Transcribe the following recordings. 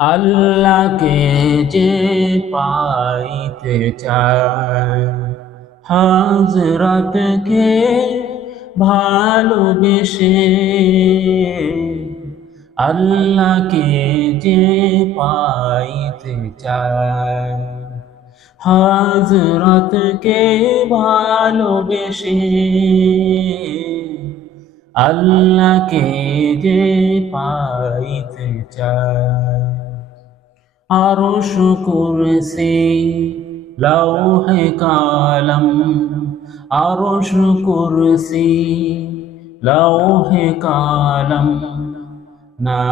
আল্লাহকে যে পাইতে চায়, হযরতকে ভালোবেসে, আল্লাহকে যে পাইতে চায়, হযরতকে ভালোবেসে, আল্লাহকে যে পাইতে চায়। আরশ কুরসি লৌহে কালাম, আরশ কুরসি লৌহে কালাম, না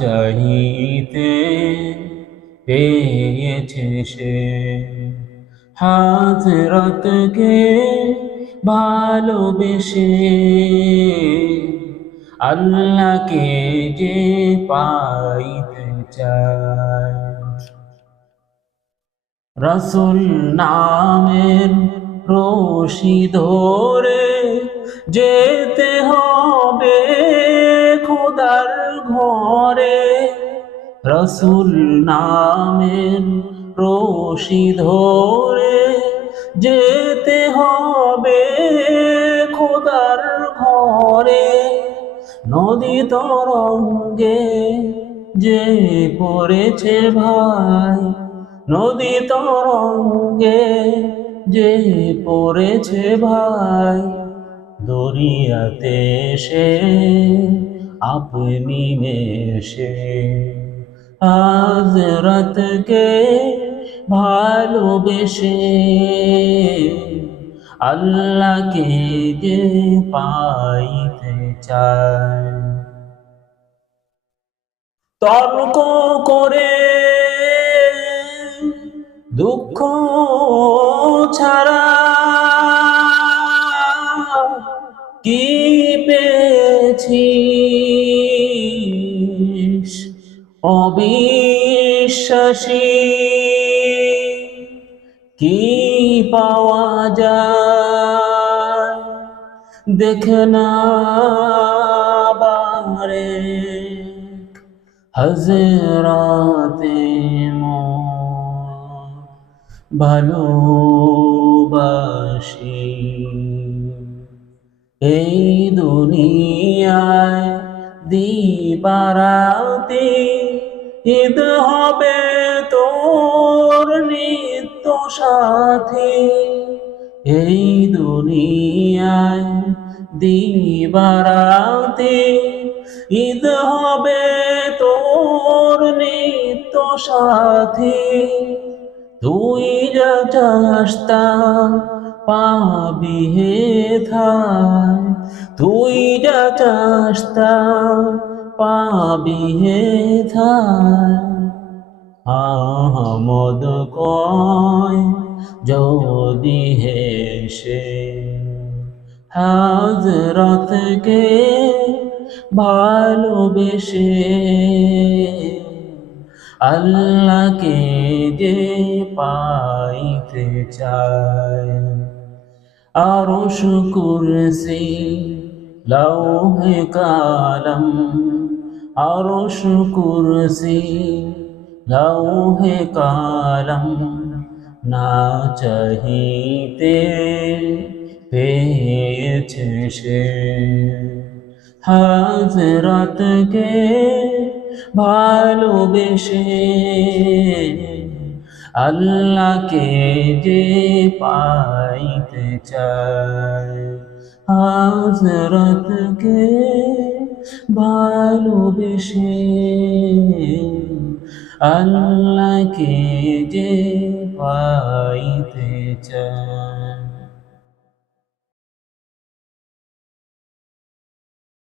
চাহিতে পেয়েছে সে, হযরতকে ভালোবেসে, আল্লাহকে যে পাইতে চায়। রাসূল নামের রশি ধরে যেতে হবে খোদার ঘরে, রাসূল নামের রশি ধরে যেতে হবে খোদার ঘরে, নদী তরঙ্গে যে পড়েছে ভাই, নদী তরঙ্গে যে পড়েছে ভাই, দরিয়াতে সে আপনি মেশে, হযরতকে ভালোবেসে, আল্লাহকে যে পাইতে চায়। তর্ক করে দুঃখ ছাড়া কি পেয়েছিস, অবিশ্বাসী কি পাওয়া যায়, দেখে না বারে হযরতে ভালোবাসি। এই দুনিয়ায় দিবারাতে ঈদ হবে তোর নিত্য সাথী, এই দুনিয়ায় দিবারাতে ঈদ হবে তোর নিত্য সাথী, তুই যা চাস তা পাবি হেথায়, তুই যা চাস তা পাবি হেথায়। আহমদ কয় যদি হেসে, হযরতকে ভালোবেসে, আল্লাহকে যে পাইতে চায়। আরশ কুরসি লৌহে কালাম, আরশ কুরসি লৌহে কালাম, না চাহিতে পেয়েছে সে, হযরতকে ভালোবেসে, আল্লাহকে যে পাইতে চায়, হযরতকে ভালোবেসে, আল্লাহকে যে পাইতে চায়।